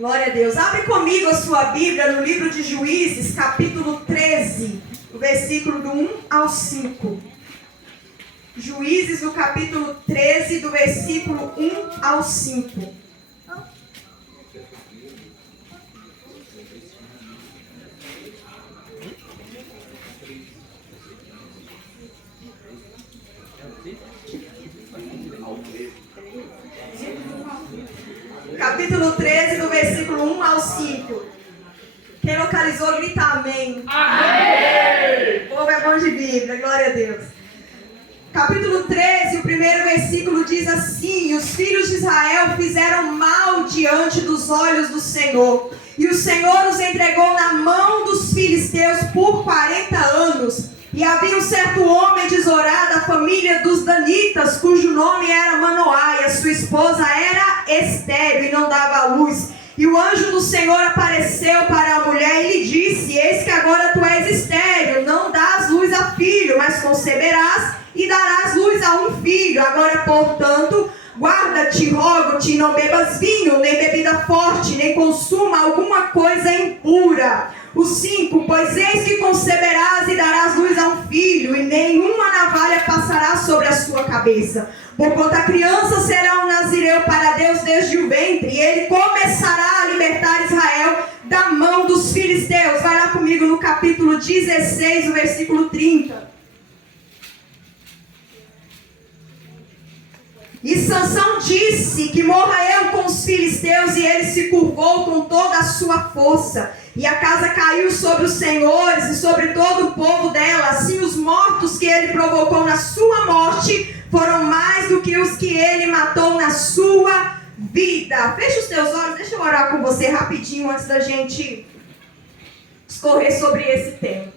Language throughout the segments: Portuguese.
Glória a Deus. Abre comigo a sua Bíblia no livro de Juízes, capítulo 13, o versículo do 1 ao 5. Juízes, no capítulo 13, do versículo 1 ao 5. Capítulo 13, do versículo 1 ao 5. Quem localizou, grita amém. Amém! O povo é bom de Bíblia, glória a Deus. Capítulo 13, o primeiro versículo diz assim: os filhos de Israel fizeram mal diante dos olhos do Senhor, e o Senhor os entregou na mão dos filisteus por 40 anos. E havia um certo homem de Zorá, da família dos Danitas, cujo nome era Manoá, e a sua esposa era estéril e não dava à luz. E o anjo do Senhor apareceu para a mulher e lhe disse: eis que agora tu és estéril, não dás luz a filho, mas conceberás e darás luz a um filho. Agora, portanto, guarda-te, rogo-te, não bebas vinho, nem bebida forte, nem consuma alguma coisa impura. O 5, pois eis que conceberás e darás luz a um filho, e nenhuma navalha passará sobre a sua cabeça. Porquanto a criança será um nazireu para Deus desde o ventre, e ele começará a libertar Israel da mão dos filisteus. Vai lá comigo no capítulo 16, o versículo 30. E Sansão disse que morra eu com os filisteus, e ele se curvou com toda a sua força. E a casa caiu sobre os senhores e sobre todo o povo dela. Assim os mortos que ele provocou na sua morte foram mais do que os que ele matou na sua vida. Fecha os teus olhos, deixa eu orar com você rapidinho antes da gente discorrer sobre esse tema.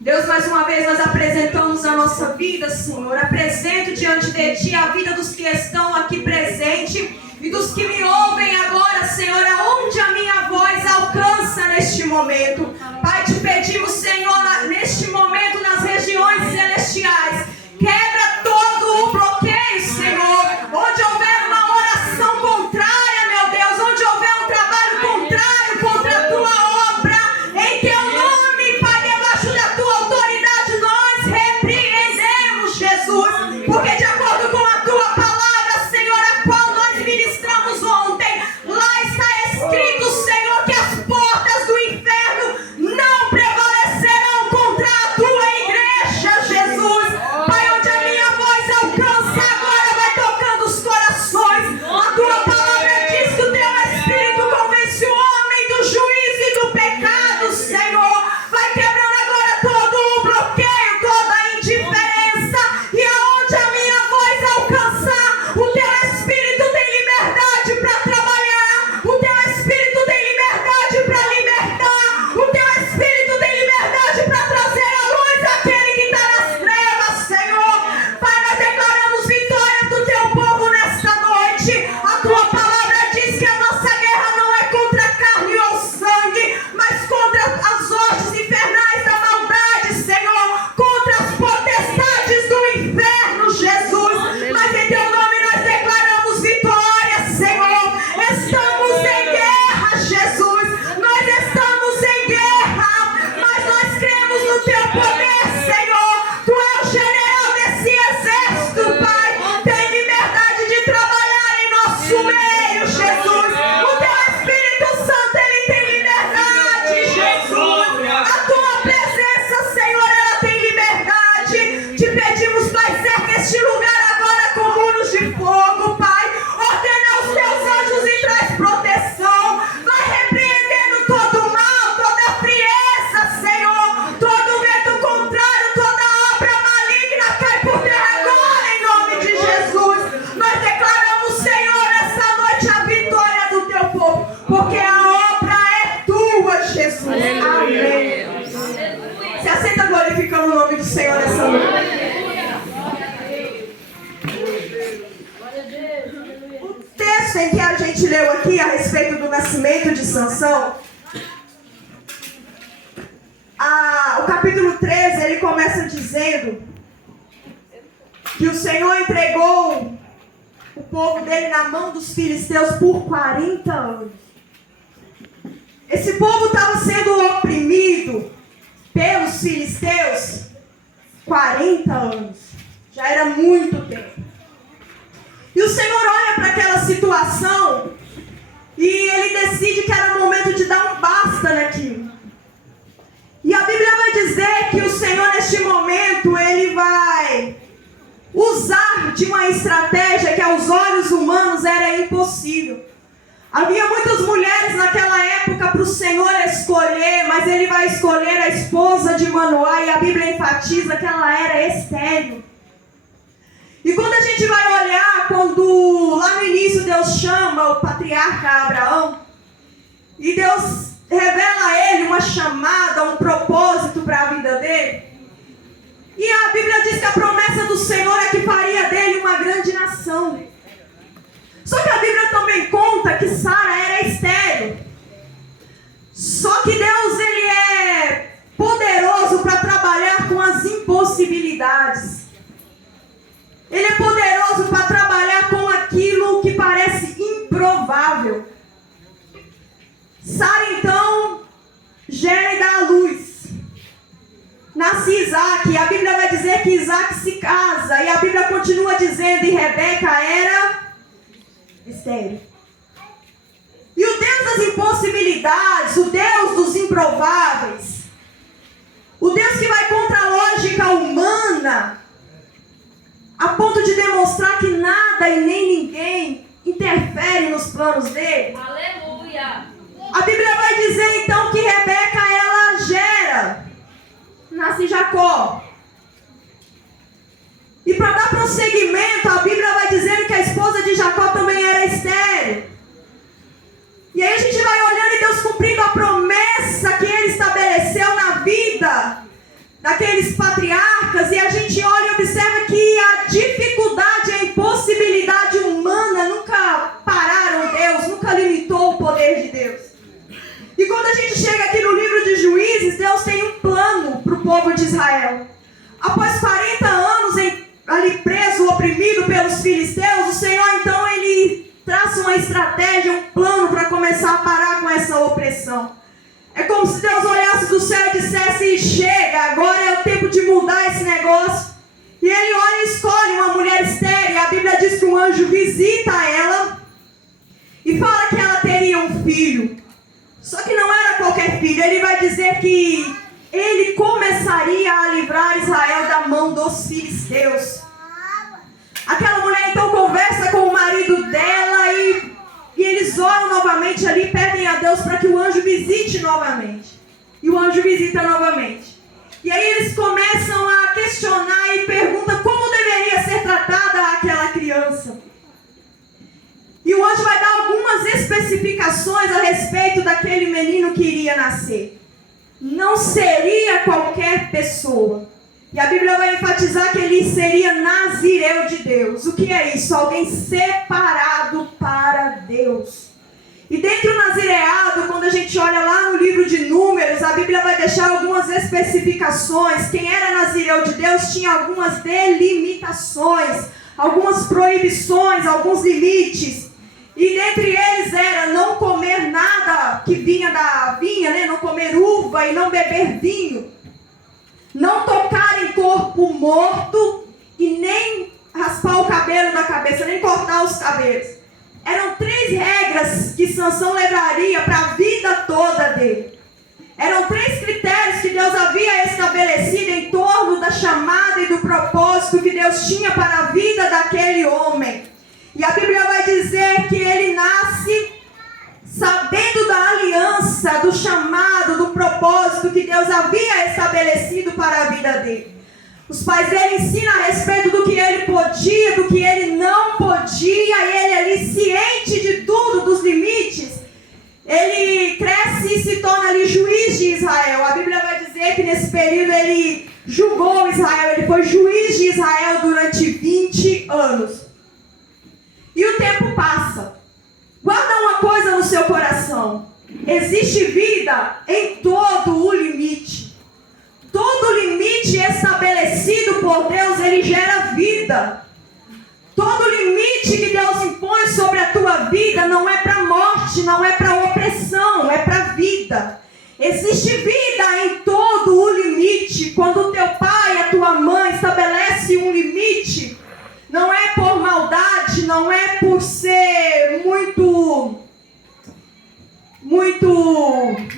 Deus, mais uma vez nós apresentamos a nossa vida, Senhor. Apresento diante de Ti a vida dos que estão aqui presentes e dos que me ouvem agora, Senhor, aonde a minha voz alcança neste momento. Pai, te pedimos, Senhor, neste momento, nas regiões celestiais, quebra todo o bloqueio, Senhor. Onde houver uma oração contrária, meu Deus, onde houver um trabalho contrário contra a Tua obra, em Teu nome, Pai, debaixo da Tua autoridade, nós repreendemos, Jesus, porque de acordo com a Tua palavra, Senhor, a qual nós ministramos ontem, lá está escrito, Senhor, que as portas do inferno não prevalecerão contra a Tua igreja, Jesus. Pai, onde a minha voz alcança agora, vai tocando os corações. A Tua palavra diz que o Teu Espírito convence o homem do juízo e do pecado, Senhor. Vai quebrando agora todo o bloqueio, toda a indiferença. E aonde a minha voz alcançar, o Teu Espírito tem liberdade para trabalhar. O Teu Espírito tem liberdade para libertar. O Teu Espírito tem liberdade para trazer à luz aquele que está nas trevas, Senhor. Pai, nós declaramos vitória do Teu povo nesta noite. A Tua palavra diz que a nossa guerra não é contra carne ou sangue, mas contra as hostes infernais da maldade, Senhor, contra as potestades do inferno, Jesus. Mas em Teu nome nós declaramos vitória, Senhor. Estamos em guerra, Jesus. Nós estamos em guerra, mas nós cremos no Teu poder, Senhor. Tu és o general desse exército, Pai. Tem liberdade de trabalhar em nosso meio, Jesus. O Teu Espírito Santo, Ele tem liberdade, Jesus. A Tua presença, Senhor, ela tem liberdade. Te pedimos, Pai, cerca este lugar agora com muros de fogo, Pai. Ordena aos Teus anjos e traz proteção. Vai repreendendo todo o mal, toda a frieza, Senhor. Todo vento contrário, toda obra maligna cai por terra agora, em nome de Jesus. Nós declaramos, Senhor, essa noite a vitória do Teu povo, porque a obra é Tua, Jesus. Amém. Se assenta glorificando o nome do Senhor essa noite. O texto em que a gente leu aqui a respeito do nascimento de Sansão, o capítulo 13, ele começa dizendo que o Senhor entregou o povo dele na mão dos filisteus por 40 anos. Esse povo estava sendo oprimido pelos filisteus 40 anos. Já era muito tempo. E o Senhor olha para aquela situação e ele decide que era o momento de dar um basta naquilo. E a Bíblia vai dizer que o Senhor neste momento ele vai usar de uma estratégia que aos olhos humanos era impossível. Havia muitas mulheres naquela época para o Senhor escolher, mas ele vai escolher a esposa de Manoá e a Bíblia enfatiza que ela era estéril. E quando a gente vai olhar, quando lá no início Deus chama o patriarca Abraão, e Deus revela a ele uma chamada, um propósito para a vida dele, e a Bíblia diz que a promessa do Senhor é que faria dele uma grande nação. Só que a Bíblia também conta que Sara era estéril. Só que Deus ele é poderoso para trabalhar com as impossibilidades. Ele é poderoso para trabalhar com aquilo que parece improvável. Sara então gera e dá à luz. Nasce Isaac, e a Bíblia vai dizer que Isaac se casa, e a Bíblia continua dizendo, e Rebeca era estéril. E o Deus das impossibilidades, o Deus dos improváveis, o Deus que vai contra a lógica humana, a ponto de demonstrar que nada e nem ninguém interfere nos planos dele. Aleluia! A Bíblia vai dizer então que Rebeca ela gera, nasce Jacó. E para dar prosseguimento, a Bíblia vai dizendo que a esposa de Jacó também era estéril. E aí a gente vai olhando e Deus cumprindo a promessa que ele estabeleceu na vida daqueles patriarcas, e a gente olha e observa que a dificuldade e a impossibilidade humana nunca pararam Deus, nunca limitou o poder de Deus. E quando a gente chega aqui no livro de Juízes, Deus tem um plano para o povo de Israel. Após 40 anos ali preso, oprimido pelos filisteus, o Senhor então ele traça uma estratégia, um plano para começar a parar com essa opressão. É como se Deus olhasse do céu e dissesse, chega, agora é o tempo de mudar esse negócio. E ele olha e escolhe uma mulher estéril. A Bíblia diz que um anjo visita ela e fala que ela teria um filho. Só que não era qualquer filho. Ele vai dizer que ele começaria a livrar Israel da mão dos filisteus. Aquela mulher então conversa com o marido dela e eles oram novamente ali, pedem a Deus para que o anjo visite novamente. E o anjo visita novamente. E aí eles começam a questionar e perguntam como deveria ser tratada aquela criança. E o anjo vai dar algumas especificações a respeito daquele menino que iria nascer. Não seria qualquer pessoa. E a Bíblia vai enfatizar que ele seria nazireu de Deus. O que é isso? Alguém separado para Deus. E dentro do nazireado, quando a gente olha lá no livro de Números, a Bíblia vai deixar algumas especificações. Quem era nazireu de Deus tinha algumas delimitações, algumas proibições, alguns limites. E dentre eles era não comer nada que vinha da vinha, né? Não comer uva e não beber vinho. Não tocar em corpo morto e nem raspar o cabelo da cabeça, nem cortar os cabelos. Eram 3 regras que Sansão levaria para a vida toda dele. Eram 3 critérios que Deus havia estabelecido em torno da chamada e do propósito que Deus tinha para a vida daquele homem. E a Bíblia vai dizer que ele nasce sabendo da aliança, do chamado, do propósito que Deus havia estabelecido para a vida dele. Os pais dele ensinam a respeito do que ele podia, do que ele não podia, e ele ali ciente de tudo, dos limites, ele cresce e se torna ali juiz de Israel. A Bíblia vai dizer que nesse período ele julgou Israel, ele foi juiz de Israel durante 20 anos. E o tempo passa. Guarda uma coisa no seu coração. Existe vida em todo o limite. Todo limite estabelecido por Deus, ele gera vida. Todo limite limite que Deus impõe sobre a tua vida não é para morte, não é para opressão, é para vida. Existe vida em todo o limite. Quando o teu pai, a tua mãe estabelece um limite, não é por maldade, não é por ser muito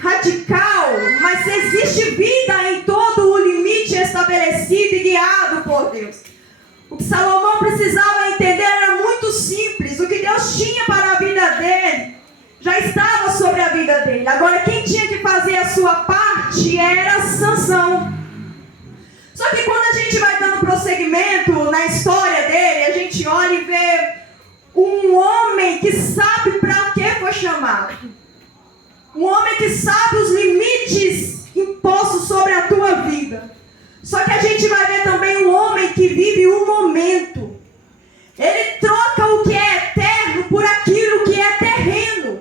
radical, mas existe vida em todo o limite estabelecido e guiado por Deus. O que Salomão precisava entender era muito simples. O que Deus tinha para a vida dele já estava sobre a vida dele. Agora quem tinha que fazer a sua parte era Sansão. Só que quando a gente vai dando prosseguimento na história dele, a gente olha e vê um homem que sabe para que foi chamado. Um homem que sabe os limites impostos sobre a tua vida. Só que a gente vai ver também um homem que vive o momento. Ele troca o que é eterno por aquilo que é terreno.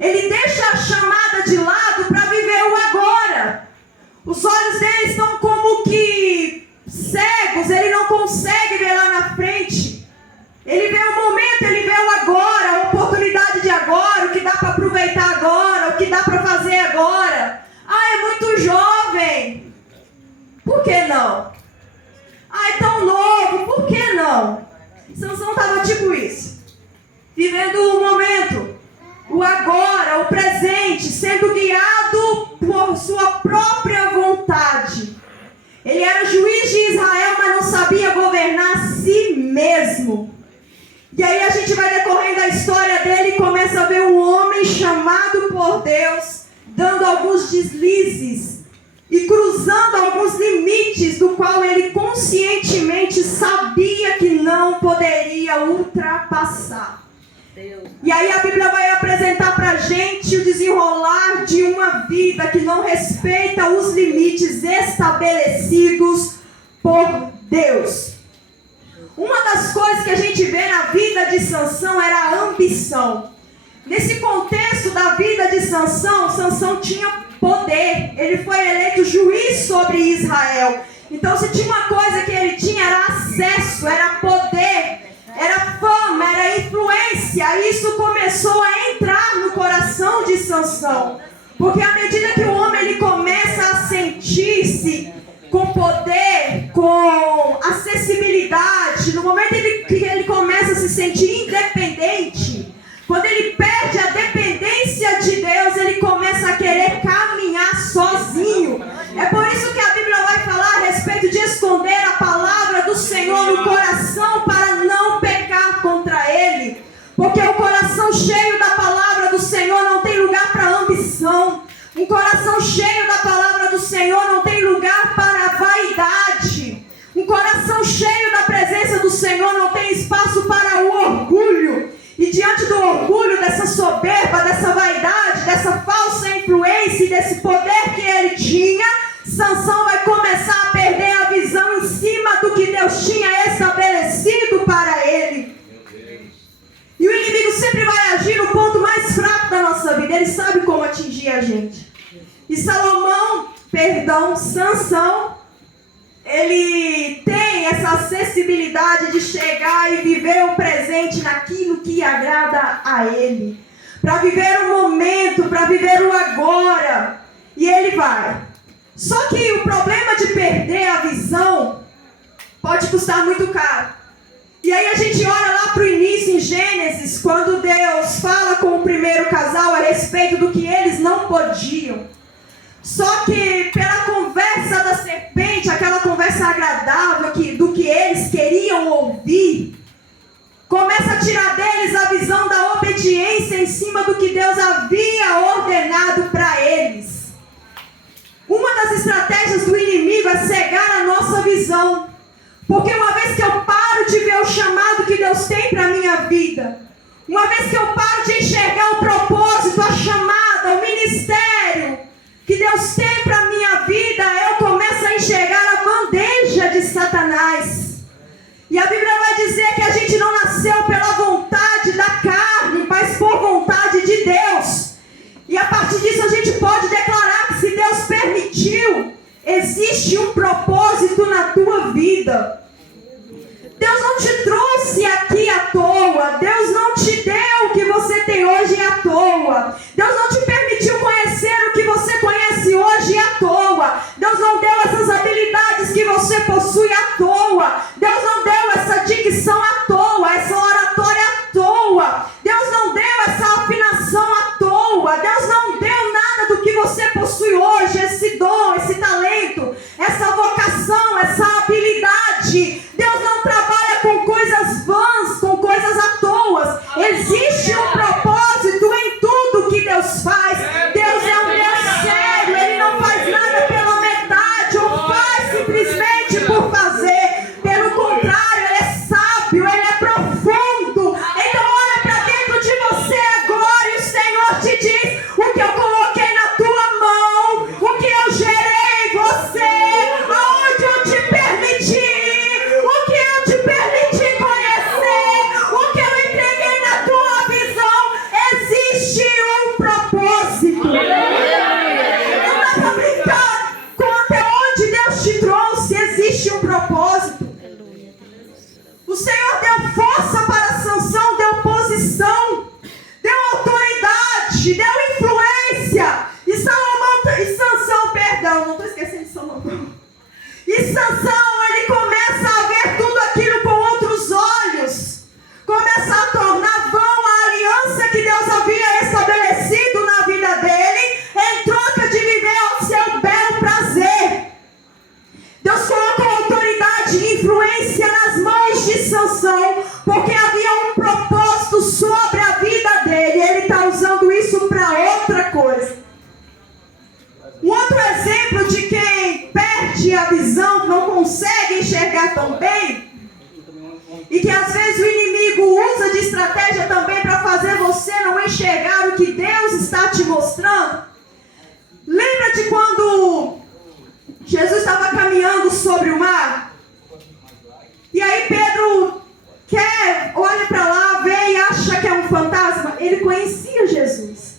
Ele deixa a chamada de lado para viver o agora. Os olhos dele estão como que cegos, ele não consegue ver lá na frente. Ele vê o momento, ele vê o agora, a oportunidade de agora, o que dá para aproveitar agora, o que dá para fazer agora. Ah, é muito jovem. Por que não? Ah, é tão novo, por que não? Sansão estava tipo isso. Vivendo o momento, o agora, o presente, sendo guiado por sua própria vontade. Ele era juiz de Israel, mas não sabia governar a si mesmo. E aí a gente vai decorrendo a história dele e começa a ver um homem chamado por Deus, dando alguns deslizes e cruzando alguns limites do qual ele conscientemente sabia que não poderia ultrapassar. E aí a Bíblia vai apresentar para a gente o desenrolar de uma vida que não respeita os limites estabelecidos por Deus. Uma das coisas que a gente vê na vida de Sansão era a ambição. Nesse contexto da vida de Sansão, Sansão tinha poder. Ele foi eleito juiz sobre Israel. Então se tinha uma coisa que ele tinha era acesso, era poder, era fama, era influência. Isso começou a entrar no coração de Sansão. Porque à medida que o homem ele começa a sentir-se com poder, com acessibilidade, no momento que ele começa a se sentir independente, quando ele perde a dependência de Deus, ele começa a querer caminhar sozinho. É por isso que a Bíblia vai falar a respeito de esconder a palavra do Senhor no coração para não pecar contra Ele. Porque o coração cheio da palavra do Senhor não tem lugar para ambição. Um coração cheio da palavra do Senhor não tem lugar para vaidade. Um coração cheio da presença do Senhor não tem espaço para o orgulho. E diante do orgulho, dessa soberba, dessa vaidade, dessa falsa influência e desse poder que ele tinha, Sansão vai começar a perder a visão em cima do que Deus tinha estabelecido para ele. E o inimigo sempre vai agir no ponto mais fraco da nossa vida. Ele sabe como atingir a gente. E Sansão, ele tem essa acessibilidade de chegar e viver o presente naquilo que agrada a ele. Para viver o momento, para viver o agora. E ele vai. Só que o problema de perder a visão pode custar muito caro. E aí a gente olha lá para o início em Gênesis, quando Deus fala com o primeiro casal a respeito do que eles não podiam. Só que pela conversa da serpente, aquela conversa agradável do que eles queriam ouvir, começa a tirar deles a visão da obediência em cima do que Deus havia ordenado para eles. Uma das estratégias do inimigo é cegar a nossa visão. Porque uma vez que eu paro de ver o chamado que Deus tem para a minha vida, uma vez que eu paro de enxergar o propósito, a chamada, o ministério que Deus tem para a minha vida, eu começo a enxergar a bandeja de Satanás. E a Bíblia vai dizer que a gente não nasceu pela vontade da carne, mas por vontade de Deus. E a partir disso a gente pode declarar que se Deus permitiu, existe um propósito na tua vida. Deus não te trouxe aqui à toa. Deus não te deu o que você tem hoje à toa. Deus não te permitiu conhecer o que você conhece hoje à toa. Deus não deu essas habilidades que você possui à toa. Deus não deu essa dicção à toa, essa oratória à toa. Deus não deu essa afinação à toa. Deus não deu nada do que você possui hoje, esse dom, esse talento, essa vocação, essa habilidade. Deus não trabalha com coisas vãs, com coisas à toa. Existe um propósito em tudo que Deus faz. Deus é um Deus sério, Ele não faz nada pela metade ou faz simplesmente por fazer. Pelo contrário, Ele é sábio, Ele é profundo. Então olha para dentro de você agora e o Senhor te diz: o que eu coloquei na tua mão, o que eu gerei em você, aonde eu te permiti, o que eu te permiti conhecer, o que eu entreguei na tua visão, existe um propósito. Não dá para brincar com até onde Deus te trouxe, existe um propósito. O Senhor deu força para Sansão, deu posição, deu autoridade, deu influência. E Sansão, perdão, não estou esquecendo de Salomão. E Sansão, ele começa a ver tudo aquilo com outros olhos. Começa a tornar vão a aliança que Deus havia estabelecido na vida dele, em troca de viver ao seu belo prazer. Deus colocou autoridade e influência nas mãos de Sansão, porque havia um propósito sobre a vida dele. Ele está usando isso para outra coisa. Um outro exemplo de quem perde a visão, não consegue enxergar tão bem, e que às vezes o inimigo usa de estratégia também para fazer você não enxergar o que Deus está te mostrando. Lembra de quando Jesus estava caminhando sobre o mar? E aí Pedro olha para lá, vê e acha que é um fantasma. Ele conhecia Jesus.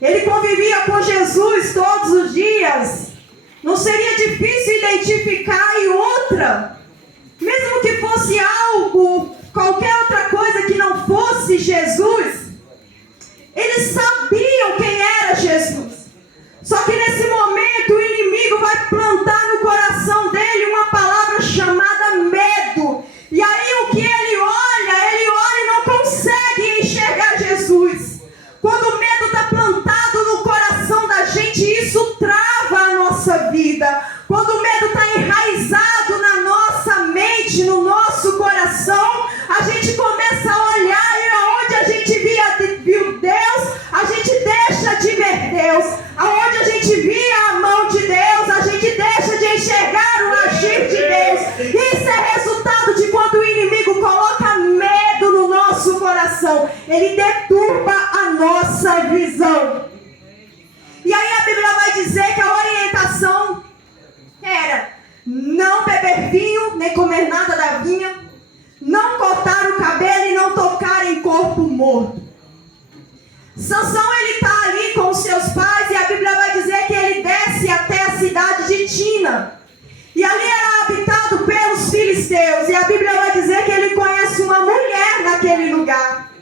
Ele convivia com Jesus todos os dias. Não seria difícil identificar. E outra, mesmo que fosse algo, qualquer outra coisa que não fosse Jesus, eles sabiam quem era Jesus. Só que nesse momento o inimigo vai plantar no coração dele uma palavra chamada medo. E aí o que ele olha e não consegue enxergar Jesus. Quando o medo está plantado no coração da gente, isso trava a nossa vida. Quando o medo está enraizado na nossa mente, no nosso coração, a gente começa a olhar e aonde a gente viu Deus, a gente deixa de ver Deus. Aonde a gente via a mão de Deus, a gente deixa de enxergar o agir de Deus. Isso é resultado de quando o inimigo coloca medo no nosso coração. Ele deturpa a nossa visão. E aí a Bíblia vai dizer que a orientação era não beber vinho, nem comer nada da vinha, não cortar o cabelo e não tocar em corpo morto. Sansão, ele está ali com os seus pais e a Bíblia vai dizer que ele desce até a cidade de Tina. E ali era habitado pelos filisteus. E a Bíblia vai dizer que ele conhece uma mulher naquele lugar.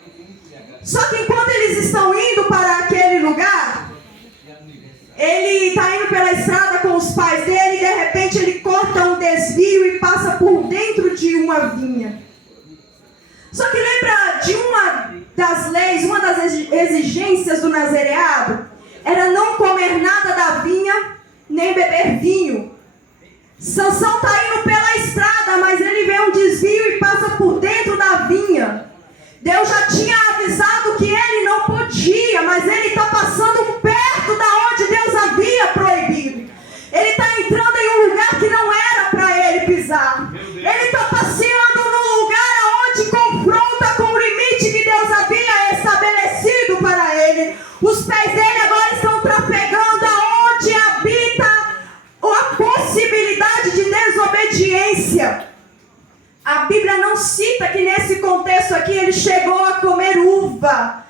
Só que enquanto eles estão indo para aquele lugar, ele está indo pela estrada com os pais dele e de repente ele corta um desvio e passa por dentro de uma vinha. Só que lembra de uma das leis, uma das exigências do nazareado? Era não comer nada da vinha, nem beber vinho. Sansão está indo pela estrada, mas ele vê um desvio e passa por dentro da vinha. Deus já tinha avisado que ele não podia, mas ele está passando perto da onde Deus havia proibido. Ele está entrando em um lugar que não era para ele pisar. Ele está passeando num lugar onde confronta com o limite que Deus havia estabelecido para ele. Os pés dele agora estão trafegando aonde habita a possibilidade de desobediência. A Bíblia não cita que nesse contexto aqui ele chegou a comer uva.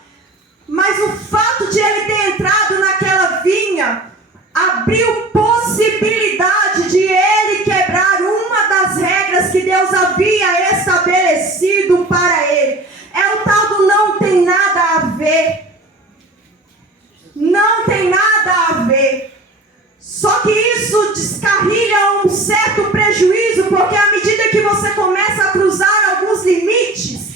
Mas o fato de ele ter entrado naquela vinha abriu possibilidade de ele quebrar uma das regras que Deus havia estabelecido para ele. É o tal do não tem nada a ver. Não tem nada a ver. Só que isso descarrilha um certo prejuízo, porque à medida que você começa a cruzar alguns limites,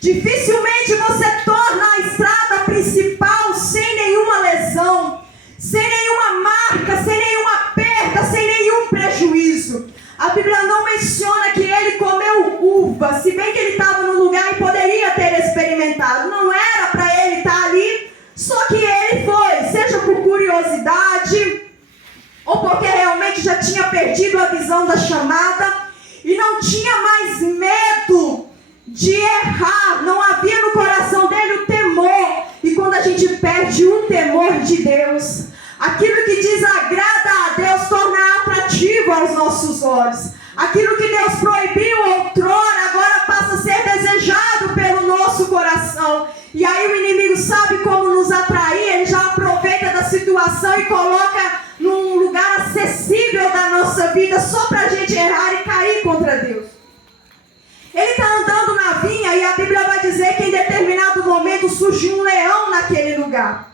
dificilmente você torna a estrada principal sem nenhuma lesão, sem nenhuma marca, sem nenhuma perda, sem nenhum prejuízo. A Bíblia não menciona que ele comeu uva, se bem que ele estava no lugar e poderia ter experimentado. Não era para ele estar ali, só que ele foi, seja por curiosidade, ou porque realmente já tinha perdido a visão da chamada e não tinha mais medo de errar. Não havia no coração dele o temor. E quando a gente perde o temor de Deus, aquilo que desagrada a Deus torna atrativo aos nossos olhos. Aquilo que Deus proibiu outrora agora passa a ser desejado pelo nosso coração. E aí o inimigo sabe como nos atrair. Ele já aproveita da situação e coloca num lugar acessível da nossa vida só para a gente errar e cair contra Deus. Ele está andando na vinha e a Bíblia vai dizer que em determinado momento surgiu um leão naquele lugar.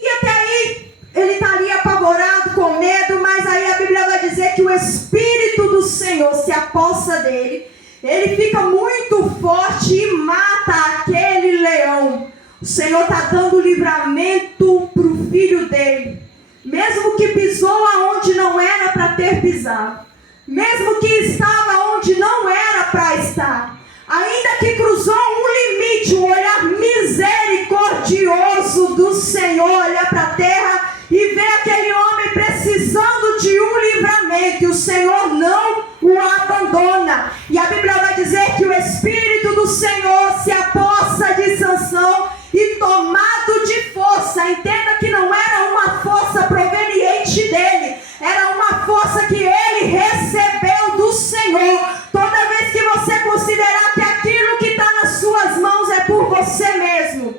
E até aí ele está ali apavorado, com medo, mas aí a Bíblia vai dizer que o Espírito do Senhor se apossa dele. Ele fica muito forte e mata aquele leão. O Senhor está dando livramento para o filho dele. Mesmo que pisou aonde não era para ter pisado. Mesmo que estava onde não era para estar. Ainda que cruzou um limite, um olhar misericordioso do Senhor olha para a terra e vê aquele homem precisando de um livramento. E o Senhor não o abandona. E a Bíblia vai dizer que o Espírito do Senhor se apossa de Sansão e tomado de força. Entenda que não era uma força proveniente dele. Era uma força que ele recebeu do Senhor. Toda vez que você considerar que aquilo que está nas suas mãos é por você mesmo.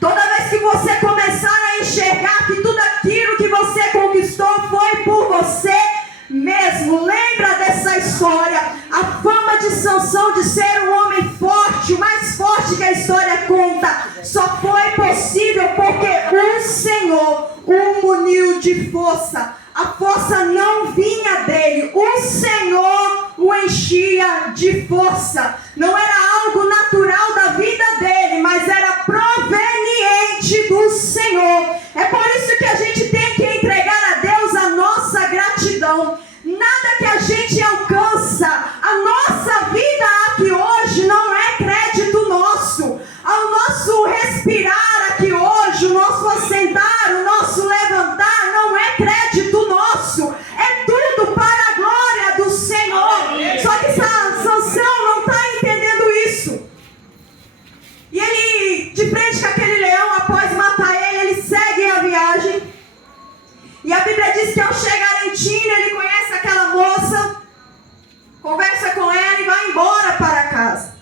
Toda vez que você começar a enxergar que tudo aquilo que você conquistou foi por você mesmo. Lembra dessa história. A fama de Sansão de ser um homem forte, o mais forte que a história conta, só foi possível porque o Senhor o muniu de força. A força não vinha dele. O Senhor o enchia de força. Não era algo natural da vida dele, mas era proveniente do Senhor. É por isso que a gente tem que entregar a Deus a nossa gratidão. Nada que a gente alcança, a nossa vida aqui hoje não é crédito nosso. Ao nosso respirar aqui hoje, o nosso assentar, o nosso levantar, não é crédito nosso. É tudo para a glória do Senhor. Só que Sansão não está entendendo isso. E ele, de frente com aquele leão, após matar ele segue a viagem. E a Bíblia diz que ao chegar em Tiro, ele conhece aquela moça, conversa com ela e vai embora para casa.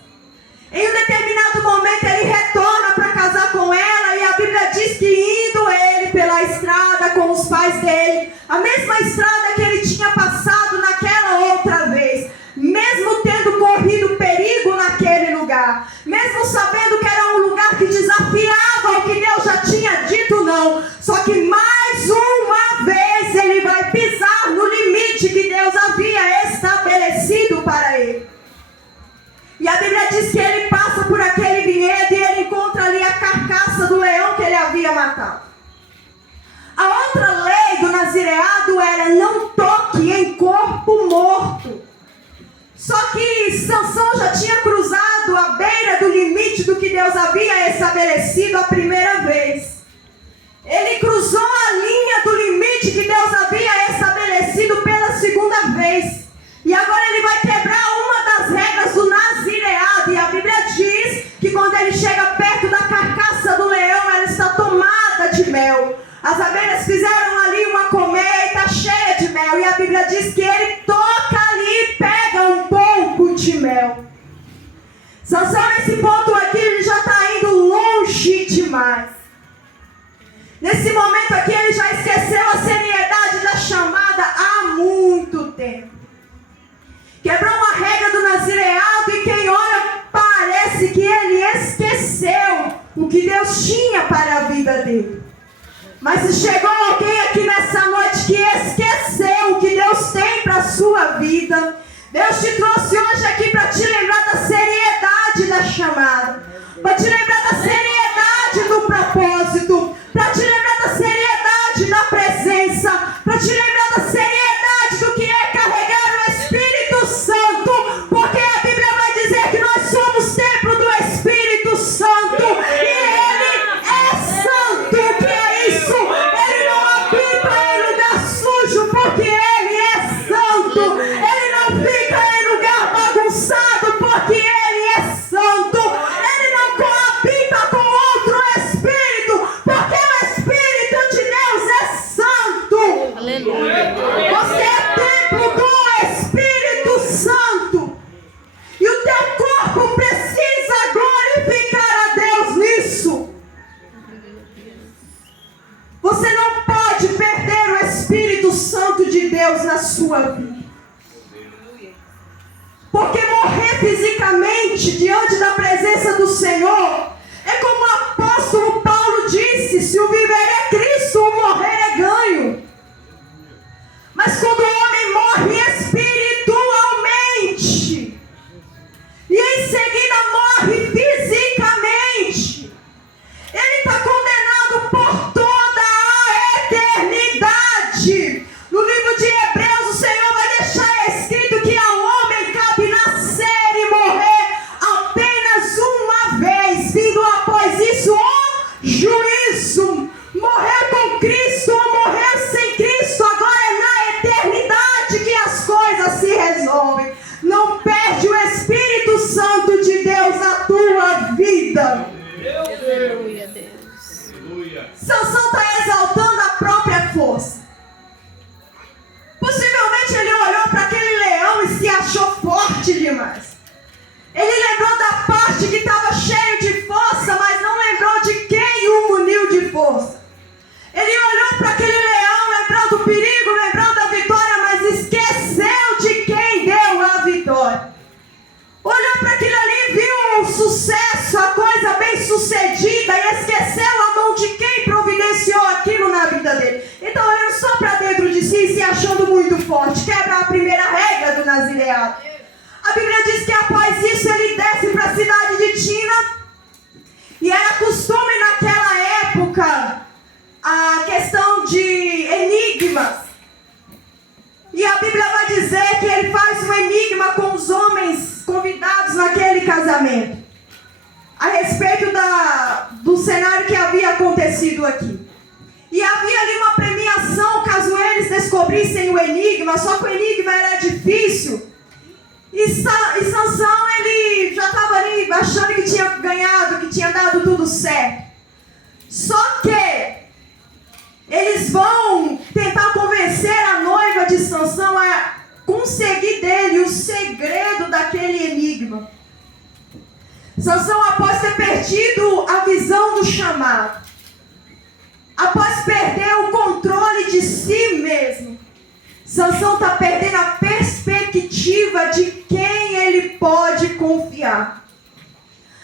Em um determinado momento ele retorna para casar com ela e a Bíblia diz que indo ele pela estrada com os pais dele, a mesma estrada que ele tinha passado naquela outra vez, mesmo tendo corrido perigo naquele lugar, mesmo sabendo que era um lugar que desafiava o que Deus já tinha dito não, só que mais uma vez ele vai pisar no limite que Deus havia estabelecido para ele. E a Bíblia diz que ele passa por aquele vinhedo e ele encontra ali a carcaça do leão que ele havia matado. A outra lei do nazireado era não toque em corpo morto. Só que Sansão já tinha cruzado a beira do limite do que Deus havia estabelecido a primeira vez. Ele cruzou a linha do limite que Deus havia estabelecido pela segunda vez. E agora ele vai quebrar uma das regras do nazireado. E a Bíblia diz que quando ele chega perto da carcaça do leão, ela está tomada de mel. As abelhas fizeram ali uma colmeia e está cheia de mel. E a Bíblia diz que ele toca ali e pega um pouco de mel. Sansão, nesse ponto aqui, ele já está indo longe demais. Nesse momento aqui, ele já esqueceu a seriedade da chamada há muito tempo. Quebrou uma regra do nazireado e quem ora parece que ele esqueceu o que Deus tinha para a vida dele. Mas se chegou alguém aqui nessa noite que esqueceu o que Deus tem para a sua vida, Deus te trouxe hoje aqui para te lembrar da seriedade da chamada, para te lembrar da seriedade do propósito, para te lembrar da seriedade da presença, para te lembrar da seriedade do que é carregar o Espírito Santo, porque a Bíblia vai dizer que nós somos templo do Espírito Santo e Ele é santo. O que é isso? Ele não habita em lugar sujo, porque Ele é santo. Ele não fica em lugar bagunçado, porque Ele é santo. Ele não coabita com outro espírito, porque o Espírito de Deus é santo. Aleluia. Você é templo do Espírito Santo. E o teu corpo precisa glorificar a Deus nisso. Você não pode perder o Espírito Santo de Deus na sua vida. Porque morrer fisicamente diante da presença do Senhor é como o apóstolo Paulo disse: se o viver é Cristo, o morrer é ganho. Mas quando o homem morre espiritualmente e em seguida morre fisicamente, ele está condenado por toda a eternidade. No livro de Hebreus, o Senhor vai deixar escrito que ao homem cabe nascer e morrer apenas uma vez, vindo após isso o juízo. Morrer com Cristo ou morrer sem Cristo, agora é na eternidade que as coisas se resolvem. Não perde o Espírito Santo de Deus na tua vida. Aleluia, Deus. Sansão está exaltando a própria força. Possivelmente ele olhou para aquele leão e se achou forte demais. Ele lembrou da parte que estava cheio de força, mas não lembrou de quem o muniu de força. Ele olhou para aquele leão, lembrou do perigo, lembrou da vitória, mas esqueceu de quem deu a vitória. Olhou para aquilo ali, viu o sucesso, a coisa bem sucedida e esqueceu a mão de quem providenciou aquilo na vida dele. Então olhando só para dentro de si e se achando muito forte, quebra a primeira regra do nazireado. A Bíblia diz que após isso ele desce para a cidade de Tina, e era costume naquela época a questão de enigmas. E a Bíblia vai dizer que ele faz um enigma com os homens convidados naquele casamento, a respeito do cenário que havia acontecido aqui. E havia ali uma premiação caso eles descobrissem o enigma, só que o enigma era difícil. E Sansão, ele já estava ali achando que tinha ganhado, que tinha dado tudo certo. Só que eles vão tentar convencer a noiva de Sansão a conseguir dele o segredo daquele enigma. Sansão, após ter perdido a visão do chamado, após perder o controle de si mesmo, Sansão está perdendo a perspectiva de quem ele pode confiar.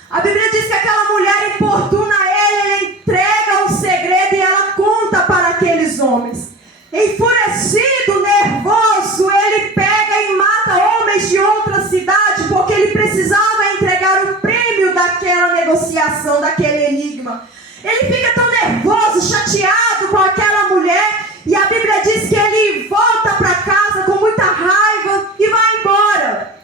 A Bíblia diz que aquela mulher importuna ele, ele entrega um segredo e ela conta para aqueles homens. Enfurecido, nervoso, ele pega e mata homens de outra cidade, porque ele precisava entregar o prêmio daquela negociação, daquele enigma. Ele fica tão nervoso, chateado com aquela mulher, e a Bíblia diz que ele volta para casa com muita raiva e vai embora.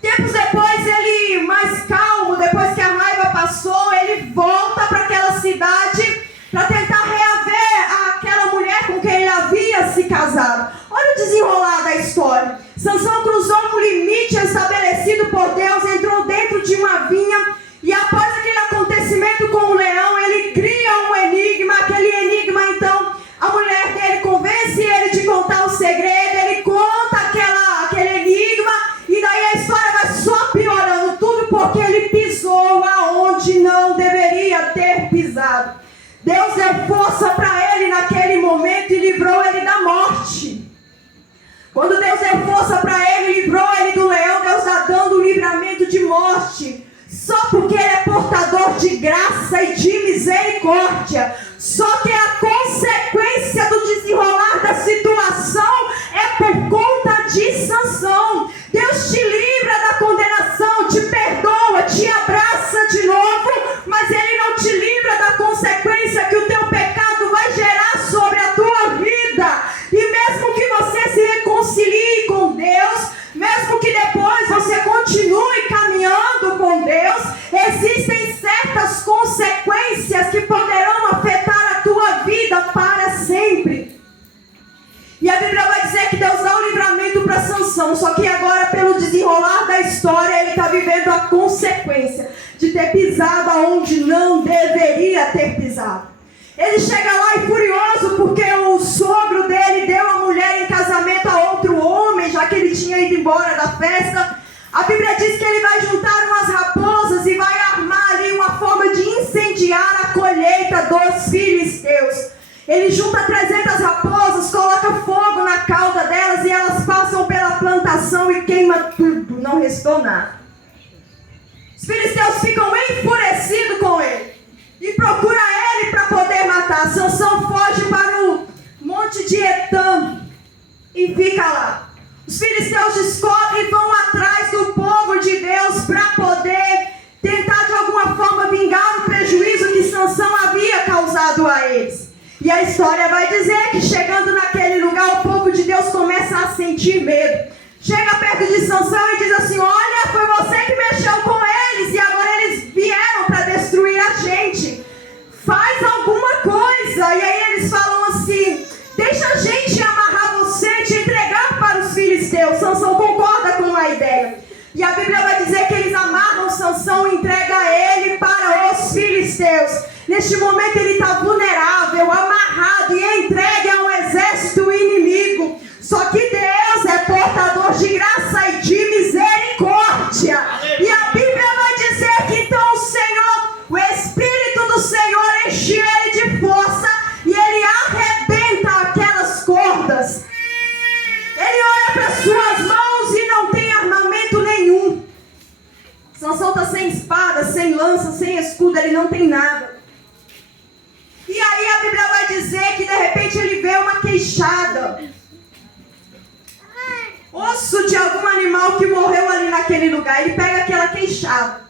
Tempos depois, ele, mais calmo, depois que a raiva passou, ele volta para aquela cidade para tentar reaver aquela mulher com quem ele havia se casado. Olha o desenrolar da história. Sansão cruzou um limite estabelecido por Deus, entrou dentro de uma vinha, e após aquele acontecimento com o leão, ele cria um enigma. Aquele enigma, então, a mulher dele convence ele de contar o segredo, ele conta aquele enigma, e daí a história vai só piorando tudo, porque ele pisou aonde não deveria ter pisado. Deus deu força para ele naquele momento e livrou ele da morte. Quando Deus deu força para ele, livrou ele do leão, Deus está dando um livramento de morte. Só porque ele é portador de graça e de misericórdia. Só que a consequência do desenrolar da situação é por conta de Sansão. Deus te livra da condenação, te perdoa, te abraça de novo, mas Ele não te livra da consequência que o teu pecado vai gerar sobre a tua vida. E mesmo que você se reconcilie com Deus, mesmo que depois você continue caminhando com Deus, existem certas consequências que poderão afetar a tua vida para sempre. E a Bíblia vai dizer que Deus dá um livramento para Sansão, só que agora, pelo desenrolar da história, ele está vivendo a consequência de ter pisado aonde não deveria ter pisado. Ele chega lá e furioso porque o sogro dele deu a mulher em casamento a outro homem, já que ele tinha ido embora da festa. A Bíblia diz que ele vai juntar umas raposas e vai armar ali uma forma de incendiar a colheita dos filisteus. Ele junta 300 raposas, coloca fogo na cauda delas e elas passam pela plantação e queima tudo, não restou nada. Os filisteus ficam enfurecidos com ele e procuram ele para poder matar. Sansão foge para o monte de Etam e fica lá. Os filisteus descobrem e vão atrás do povo de Deus para poder tentar de alguma forma vingar o prejuízo que Sansão havia causado a eles. E a história vai dizer que chegando naquele lugar, o povo de Deus começa a sentir medo. Chega perto de Sansão e diz assim: olha, foi você que mexeu com eles e agora eles vieram para destruir a gente. Faz alguma coisa. E aí eles falam assim: deixa a gente amarrar você e te entregar para os filisteus. Sansão concorda com a ideia. E a Bíblia vai dizer que eles amarram Sansão e entregam ele para os filisteus. Neste momento ele está vulnerável, amarrado e entregue a um exército inimigo. Só que Deus é portador de graça e de misericórdia. E a Bíblia vai dizer que então o Senhor, o Espírito do Senhor enche ele de força e ele arrebenta aquelas cordas. Ele olha para suas mãos e não tem armamento nenhum. Sansão está sem espada, sem lança, sem escudo, ele não tem nada. E aí a Bíblia vai dizer que de repente ele vê uma queixada. Osso de algum animal que morreu ali naquele lugar. Ele pega aquela queixada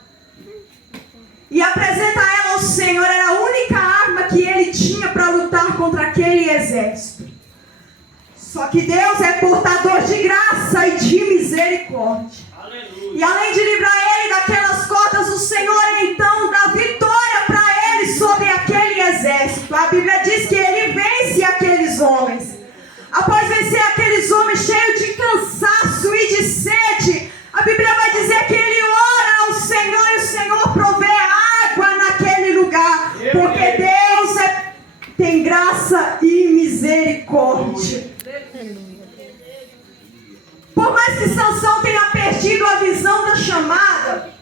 e apresenta ela ao Senhor. Era a única arma que ele tinha para lutar contra aquele exército. Só que Deus é portador de graça e de misericórdia. Aleluia. E além de livrar ele daquelas cordas, o Senhor então dá vitória para ele sobre aquele exército. A Bíblia diz que ele vence aqueles homens. Após vencer aqueles homens cheios de cansaço e de sede, a Bíblia vai dizer que ele ora ao Senhor e o Senhor provê água naquele lugar. Porque Deus tem graça e misericórdia. Por mais que Sansão tenha perdido a visão da chamada,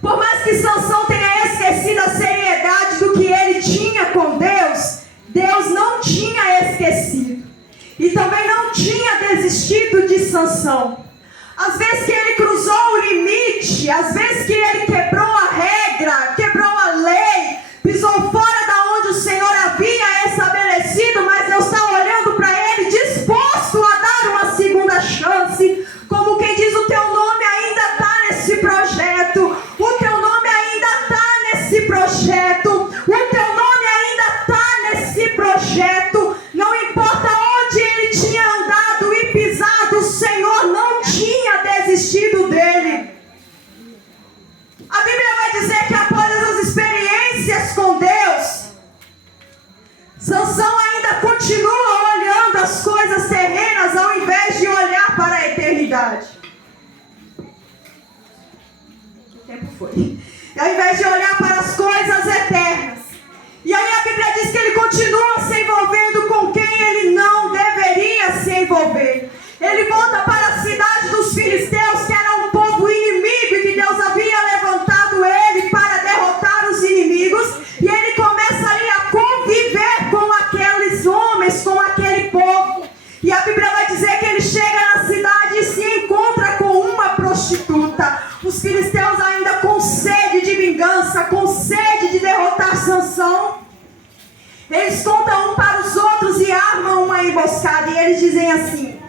por mais que Sansão tenha esquecido a seriedade do que ele tinha com Deus, Deus não tinha esquecido. E também não tinha desistido de Sansão. Às vezes que ele cruzou o limite, às vezes que ele quebrou a regra, quebrou a lei, pisou fora da onde o Senhor havia estabelecido, mas Deus está olhando para ele disposto a dar uma segunda chance. Como quem diz: o teu nome ainda está nesse projeto, o teu nome ainda está nesse projeto, o teu nome ainda está nesse projeto. Não importa onde ele tinha andado e pisado, o Senhor não tinha desistido dele. A Bíblia vai dizer que após as experiências com Deus, Sansão ainda continua olhando as coisas terrenas ao invés de olhar para a eternidade. O tempo foi. Ao invés de olhar para as coisas eternas, os filisteus ainda com sede de vingança, com sede de derrotar Sansão, eles contam um para os outros e armam uma emboscada. E eles dizem assim: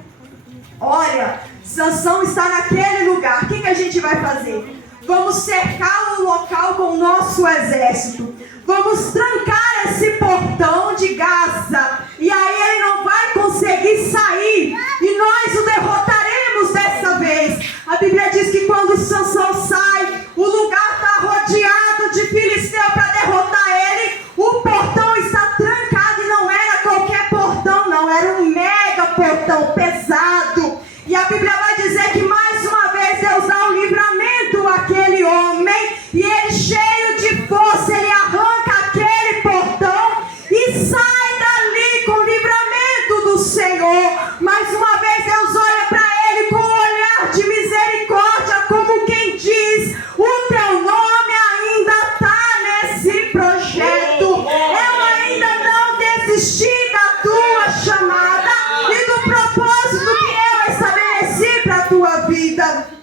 olha, Sansão está naquele lugar, o que a gente vai fazer? Vamos cercar o local com o nosso exército. Vamos trancar esse portão de Gaza. E aí ele não vai conseguir sair. E nós o derrotaremos dessa vez. A Bíblia diz que quando Sansão sai, o lugar está rodeado de filisteu para derrotar ele. O portão está trancado e não era qualquer portão, não. Era um mega portão pesado. E a Bíblia vai dizer que mais uma vez Deus dá um livramento àquele homem. E ele, cheio de força, ele arranca aquele portão e sai dali com livramento do Senhor. Mais uma vez Deus olha para ele com um olhar de misericórdia, como quem diz: o teu nome ainda está nesse projeto. Eu ainda não desisti da tua chamada e do propósito que eu estabeleci para a tua vida.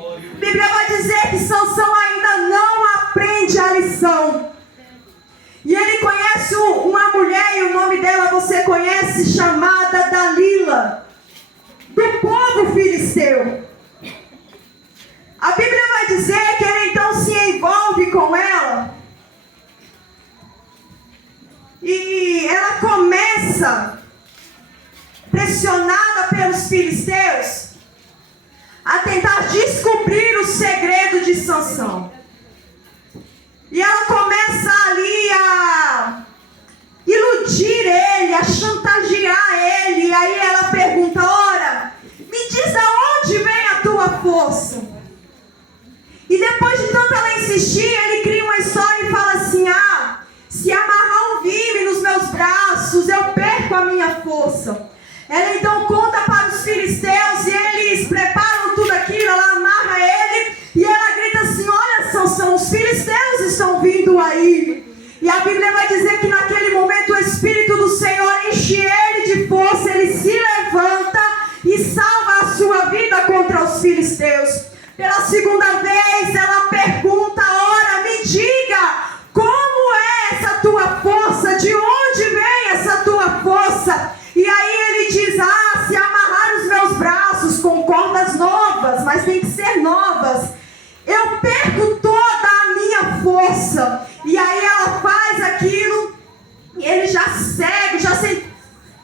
A Bíblia vai dizer que Sansão ainda não aprende a lição. E ele conhece uma mulher, e o nome dela você conhece, chamada Dalila, do povo filisteu. A Bíblia vai dizer que ele então se envolve com ela. E ela começa, pressionada pelos filisteus, a tentar descobrir o segredo de Sansão. E ela começa ali a iludir ele, a chantagear ele. E aí ela pergunta: ora, me diz aonde vem a tua força? E depois de tanto ela insistir, ele cria uma história e fala assim: ah, se amarrar um vime nos meus braços, eu perco a minha força. Ela então conta para os filisteus e eles preparam tudo aquilo, ela amarra ele e ela grita assim: olha, Sansão, os filisteus estão vindo aí. E a Bíblia vai dizer que naquele momento o Espírito do Senhor enche ele de força, ele se levanta e salva a sua vida contra os filisteus. Pela segunda vez ela pergunta: ora, me diga, como é essa tua força? De onde vem essa tua força? E aí ele diz: ah, se amarrar os meus braços com cordas novas, mas tem que ser novas, eu perco toda a minha força. E aí ela faz aquilo, e ele já cego,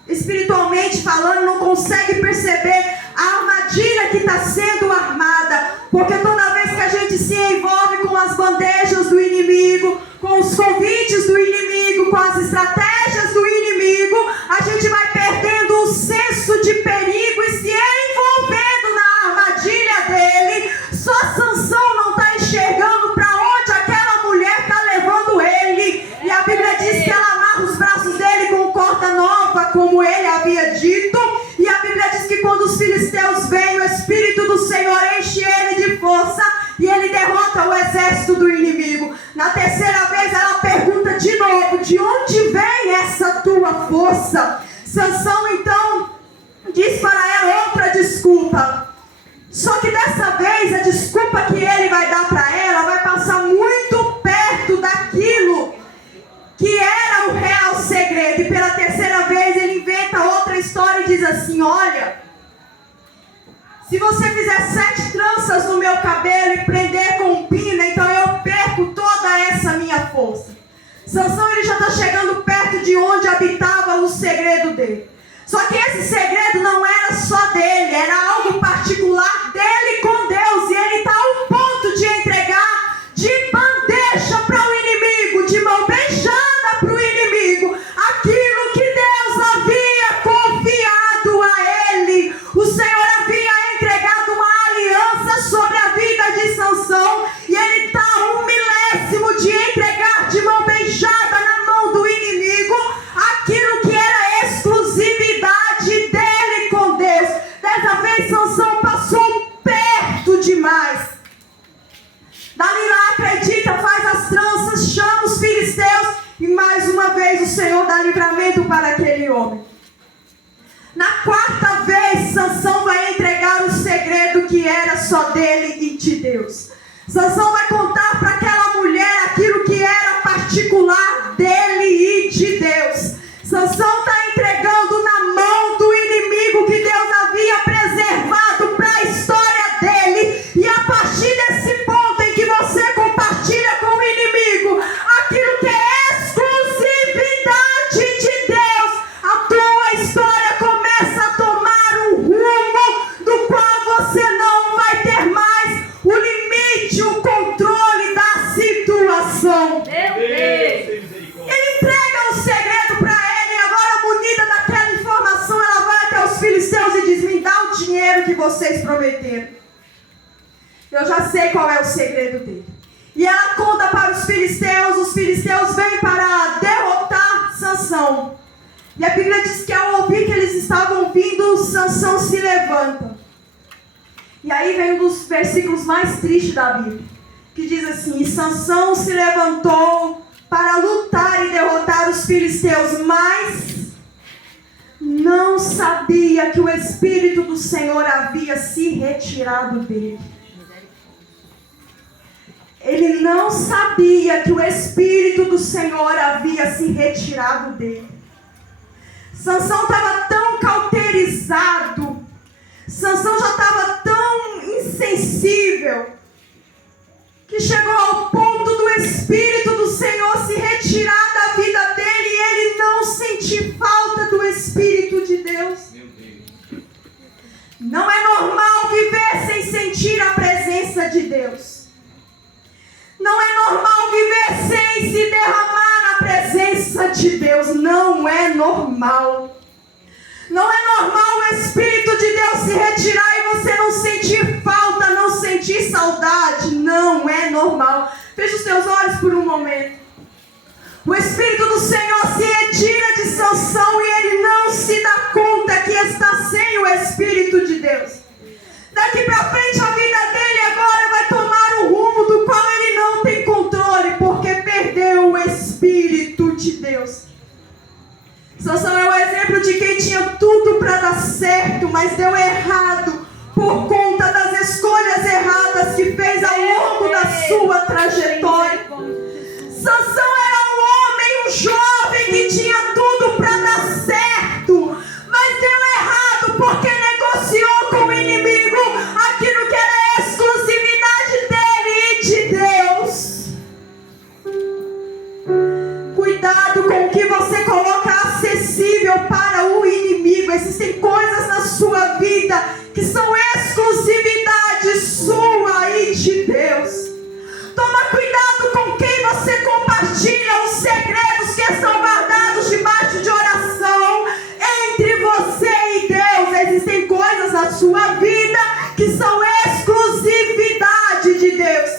espiritualmente falando, não consegue perceber a armadilha que está sendo armada. Porque toda vez que a gente se envolve com as bandejas do inimigo, com os convites do inimigo, com as estratégias do inimigo, a gente vai perdendo o senso de perigo e se envolvendo na armadilha dele. Só Sansão não está enxergando para onde aquela mulher está levando ele. E a Bíblia diz que ela amarra os braços dele com corda nova, como ele havia dito. E a Bíblia diz que quando os filisteus vêm, o Espírito do Senhor enche ele de força e ele derrota o exército do inimigo. Na terceira vez ela pergunta de novo: de onde vem essa tua força? Sansão então diz para ela outra desculpa. Só que dessa vez a desculpa que ele vai dar para ela vai passar muito perto daquilo que era o real segredo. E pela terceira vez ele inventa outra história e diz assim: olha, se você fizer 7 tranças no meu cabelo e prender com pina, então eu perco toda essa minha força. Sansão, ele já está chegando perto de onde habitava o segredo dele. Só que esse segredo não era só dele, era algo particular dele com Deus. E ele está ao ponto de entregar de bandeja para o inimigo, de mão beijada para o inimigo, aquilo que Deus havia confiado a ele. O Senhor havia entregado uma aliança sobre a vida de Sansão, e ele está a 1/1000 de entregar de mão beijada na mão do inimigo aquilo que era exclusividade dele com Deus. Dessa vez Sansão passou perto demais. Dalila acredita, faz as tranças, chama os filisteus e mais uma vez o Senhor dá livramento para aquele homem. Na 4ª vez, Sansão vai entregar o segredo que era só dele e de Deus. Sansão vai contar para aquela mulher aquilo que era particular dele e de Deus. Sansão está entregando na mão do inimigo que Deus havia preservado para a história dele. E a partir desse ponto em que você compartilha com o inimigo aquilo que é exclusividade de Deus, a tua história começa a tomar um rumo do qual você não vai ter mais o limite, o controle da situação. Ele entrega o segredo para ele, e agora, munida daquela informação, ela vai até os filisteus e diz: me dá o dinheiro que vocês prometeram. Eu já sei qual é o segredo dele. E ela conta para os filisteus vêm para derrotar Sansão. E a Bíblia diz que ao ouvir que eles estavam vindo, Sansão se levanta. E aí vem um dos versículos mais tristes da Bíblia, que diz assim: e Sansão se levantou para lutar e derrotar os filisteus, mas não sabia que o Espírito do Senhor havia se retirado dele. Ele não sabia que o Espírito do Senhor havia se retirado dele. Sansão estava tão cauterizado, Sansão já estava tão insensível, que chegou ao ponto do Espírito do Senhor se retirar da vida dele e ele não sentir falta do Espírito de Deus. Não é normal viver sem sentir a presença de Deus. Não é normal viver sem se derramar na presença de Deus. Não é normal. Não é normal o Espírito de Deus se retirar e você não sentir falta, não sentir saudade. Não é normal. Feche os teus olhos por um momento. O Espírito do Senhor se retira de Sansão e ele não se dá conta que está sem o Espírito de Deus. Daqui para frente a vida dele agora vai tomar um rumo do qual ele não tem controle, porque perdeu o Espírito de Deus. Sansão é o exemplo de quem tinha tudo para dar certo, mas deu errado por conta das escolhas erradas que fez ao longo da sua trajetória. Sansão era um homem, um jovem que tinha tudo para dar certo, mas deu errado porque negociou com o inimigo aquilo que era exclusividade dele e de Deus. Cuidado com o que você coloca acessível para o inimigo. Existem coisas na sua vida que são exclusividade sua e de Deus. Toma cuidado com quem você compartilha os segredos que estão guardados debaixo de oração entre você e Deus. Existem coisas na sua vida que são exclusividade de Deus.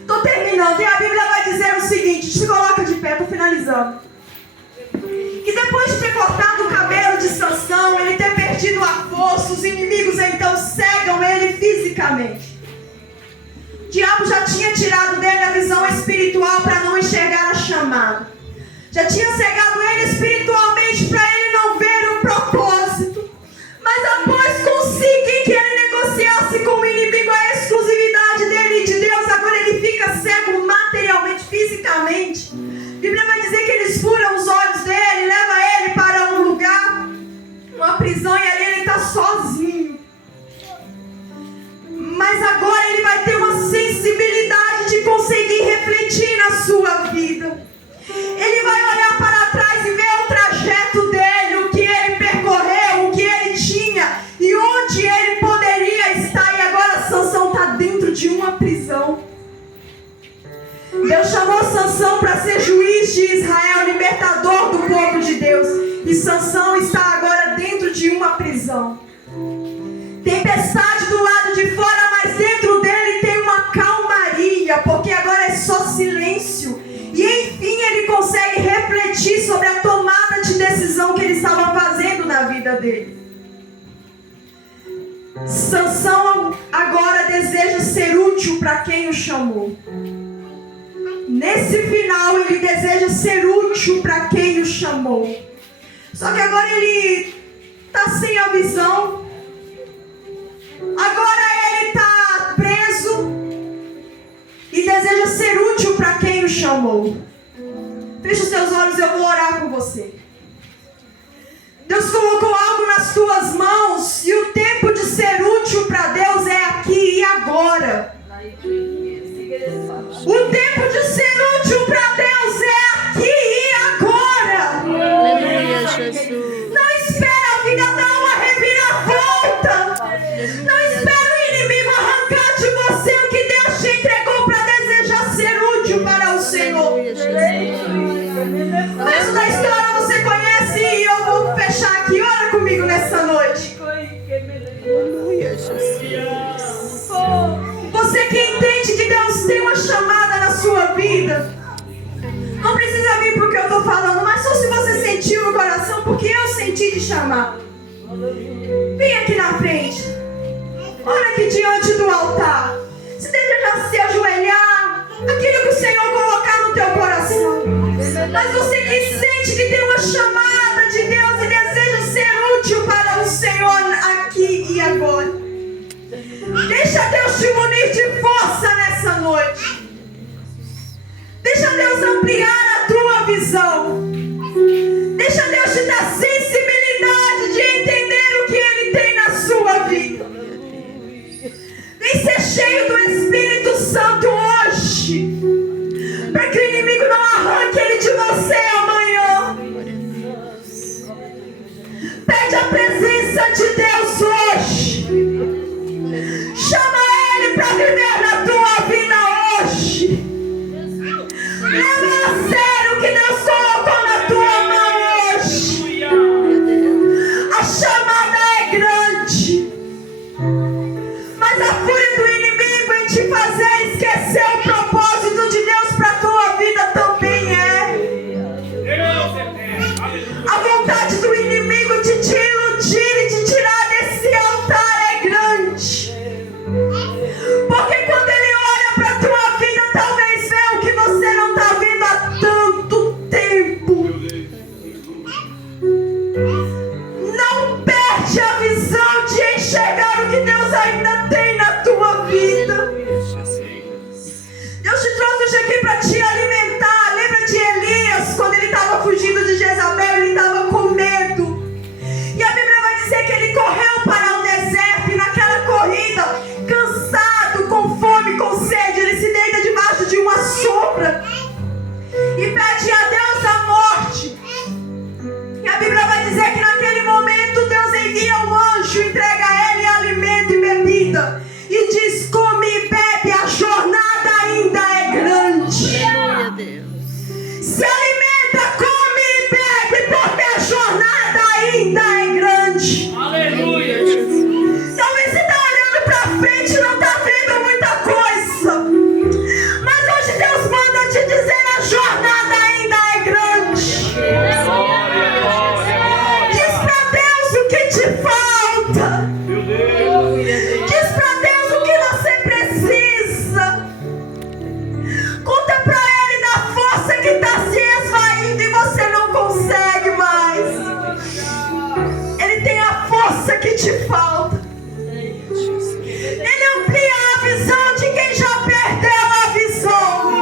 Estou terminando e a Bíblia vai dizer o seguinte: se coloca de pé, estou finalizando. Que depois de ter cortado o cabelo de Sansão, ele ter perdido a força, os inimigos então cegam ele fisicamente. O diabo já tinha tirado dele a visão espiritual para não enxergar a chamada. Já tinha cegado ele espiritualmente para ele não ver o propósito. Mas após conseguir que ele negociasse com o inimigo a exclusividade dele e de Deus, agora ele fica cego materialmente, fisicamente. A Bíblia vai dizer que eles furam os olhos dele, leva ele para um lugar, uma prisão, e ali ele está sozinho. Mas agora ele vai ter uma sensibilidade de conseguir refletir na sua vida. Ele vai olhar para trás e ver o trajeto dele, o que ele percorreu, o que ele tinha e onde ele poderia estar. E agora Sansão está dentro de uma prisão. Deus chamou Sansão para ser juiz de Israel, libertador do povo de Deus. E Sansão está agora dentro de uma prisão. Tempestade do lado de fora, mas dentro dele tem uma calmaria, porque agora é só silêncio. E enfim ele consegue refletir sobre a tomada de decisão que ele estava fazendo na vida dele. Sansão agora deseja ser útil para quem o chamou. Nesse final ele deseja ser útil para quem o chamou. Só que agora ele está sem a visão. Agora ele está preso deseja ser útil para quem o chamou. Feche os seus olhos, eu vou orar com você. Deus colocou algo nas tuas mãos e o tempo de ser útil para Deus é aqui e agora. O tempo de ser útil para Deus é aqui e agora. Aleluia, Jesus. Não espera a vida dar uma reviravolta. Não espera o inimigo arrancar de você o que Deus te entregou para desejar ser útil para o Senhor. Aleluia, Jesus. O resto da história você conhece e eu vou fechar aqui. Ora comigo nessa noite. Aleluia, Jesus. Você que entende que Deus tem uma chamada na sua vida, não precisa vir porque eu estou falando, mas só se você sentiu no coração, porque eu senti de chamar. Vem aqui na frente. Ora aqui diante do altar. Se deseja se ajoelhar, aquilo que o Senhor colocar no teu coração. Mas você que sente que tem uma chamada de Deus e deseja ser útil para o Senhor aqui e agora. Deixa Deus te munir de força nessa noite. Deixa Deus ampliar a tua visão. Deixa Deus te dar sensibilidade de entender o que Ele tem na sua vida. Vem ser cheio do Espírito Santo hoje, para que o inimigo não arranque ele de você amanhã. Pede a presença de Deus hoje. Chama Ele para viver na tua vida hoje. Leva a sério o que Deus colocou na tua mão hoje. A chamada é grande, mas a fúria do inimigo em te fazer esquecer o propósito de Deus para a tua vida também é. A vontade do inimigo de te iludir e de tirar desse altar é grande. Porque quando ele olha para a tua vida, talvez vê o que você não está vendo há tanto tempo. Não perde a visão de enxergar o que Deus ainda tem na tua vida. Deus te trouxe hoje aqui para te alimentar. Lembra de Elias, quando ele estava fugindo de Jezabel, ele estava com medo. E a Bíblia vai dizer que ele correu para o deserto e naquela corrida, cansado, com fome, com sede, ele se deita debaixo de uma sombra e pede a Deus a morte. E a Bíblia vai dizer que naquele momento Deus envia um anjo, entrega a ele alimento e bebida e diz: come e bebe, a jornada ainda é grande. Aleluia, Deus. Se alimenta, come e bebe, porque a jornada ainda é grande. Aleluia, Jesus. Talvez você está olhando para frente e não está vendo muita coisa, mas hoje Deus manda te dizer: a jornada ainda é grande. Diz para Deus o que te falta. Diz para Deus o que você precisa. Conta para Ele da força que está se esvaindo e você não consegue mais. Ele tem a força que te falta. Ele amplia a visão de quem já perdeu a visão.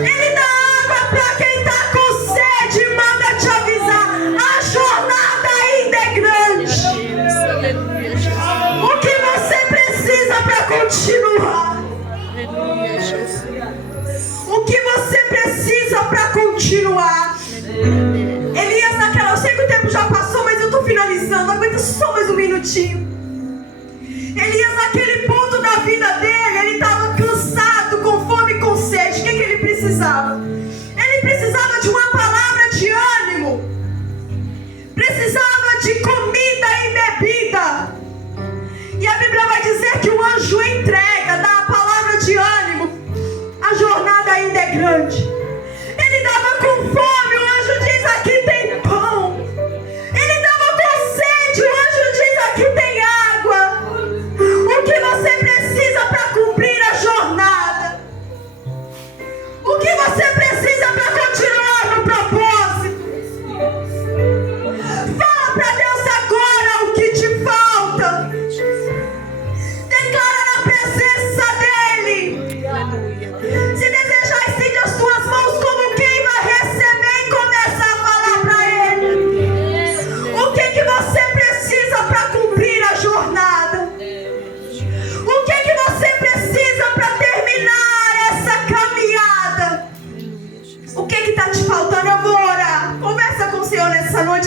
Ele dá água para quem está com sede e manda te avisar: a jornada ainda é grande. Aleluia, Jesus. O que você precisa para continuar? Aleluia, Jesus. O que você precisa para continuar? Elias, naquela, eu sei que o tempo já passou, mas eu estou finalizando. Aguenta só mais um minutinho. Elias, naquele ponto da vida dele, ele estava cansado, com fome, com sede. O que ele precisava? Ele precisava de uma palavra de ânimo. Precisava de comida e bebida. E a Bíblia vai dizer que o anjo entrega, dá a palavra de ânimo. A jornada ainda é grande. Ele estava com fome, o anjo diz: aqui tem pão. Ele estava com sede, o anjo diz: aqui tem água. O que você precisa para cumprir a jornada? O que você precisa para continuar no propósito? Fala para Deus agora o que te falta. Declara na presença dEle.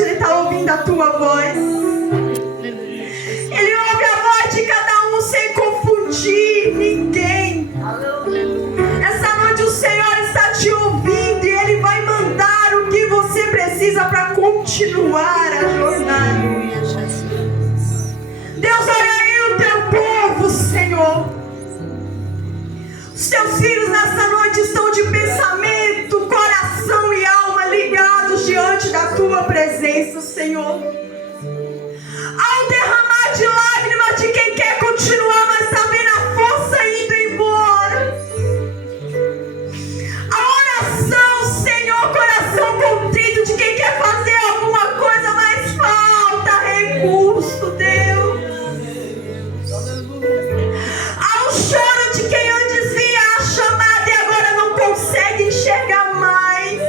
noite Ele está ouvindo a tua voz. Ele ouve a voz de cada um sem confundir ninguém. Essa noite o Senhor está te ouvindo e Ele vai mandar o que você precisa para continuar a jornada. Deus, olha aí o teu povo, Senhor. Os teus filhos nessa noite estão de pensamento, coração e alma ligados diante da tua presença, Senhor. Ao derramar de lágrimas de quem quer continuar, mas está vendo a força indo embora. A oração, Senhor, coração contrito de quem quer fazer alguma coisa, mas falta recurso, Deus. Ao choro de quem antes via a chamada e agora não consegue enxergar mais.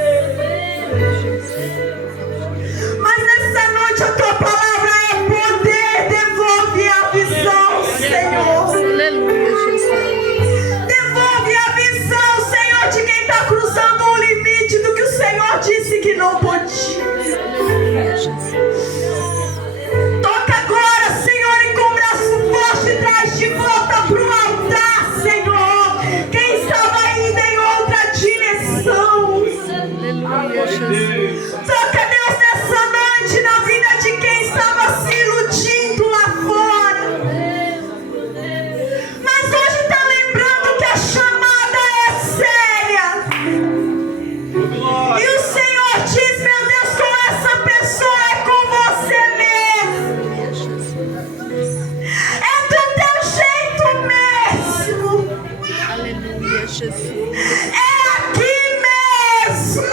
Mas nessa noite a tua palavra é poder, devolve a visão, Senhor. Devolve a visão, Senhor, de quem está cruzando o limite do que o Senhor disse que não podia. Toca agora, Senhor, e com o braço forte traz de volta para o altar, Senhor. Quem estava indo em outra direção. Toca, Deus, nessa noite na vida de quem estava se iludindo lá fora. Mas hoje está lembrando que a chamada é séria. E o Senhor diz, meu Deus, com essa pessoa é com você mesmo. É do teu jeito mesmo. Aleluia, Jesus. É aqui mesmo.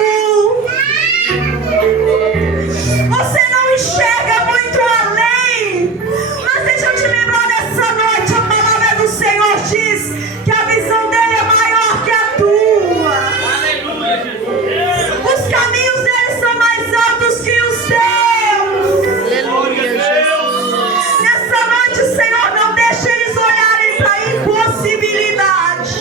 Você não enxerga muito além. Mas deixa eu te lembrar nessa noite, a palavra do Senhor diz que a visão dele é maior que a tua. Os caminhos dele são mais altos que os teus. Aleluia, Jesus. Nessa noite, Senhor, não deixa eles olharem para a impossibilidade.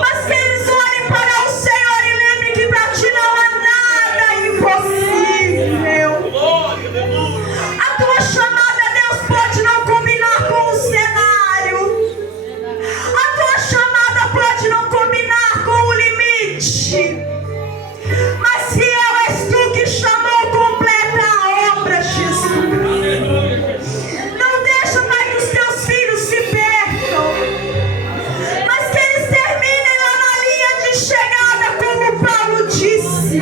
Mas que eles olhem para o Senhor e lembrem que para ti não há nada impossível. A tua chamada, Deus, pode não combinar com o cenário. A tua chamada pode não combinar com o limite. Mas fiel és tu que chamou, completa a obra, Jesus. Não deixa, Pai, que os teus filhos se percam, mas que eles terminem lá na linha de chegada, como Paulo disse.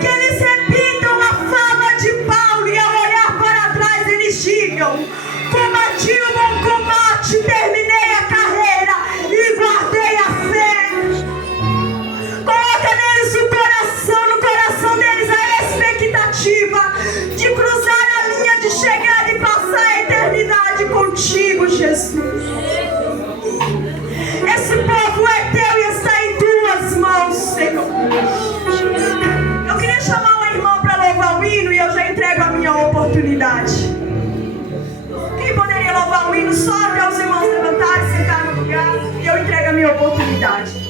Que eles repitam a fama de Paulo e ao olhar para trás eles digam: combati o bom combate, terminei a carreira e guardei a fé. Coloca neles o coração, no coração deles a expectativa de cruzar a linha de chegada e passar a eternidade contigo, Jesus. Esse povo é teu e está em tuas mãos, Senhor. Eu queria chamar uma irmã para louvar o hino e eu já entrego a minha oportunidade. Quem poderia louvar o hino só até os irmãos levantarem, sentar no lugar e eu entrego a minha oportunidade.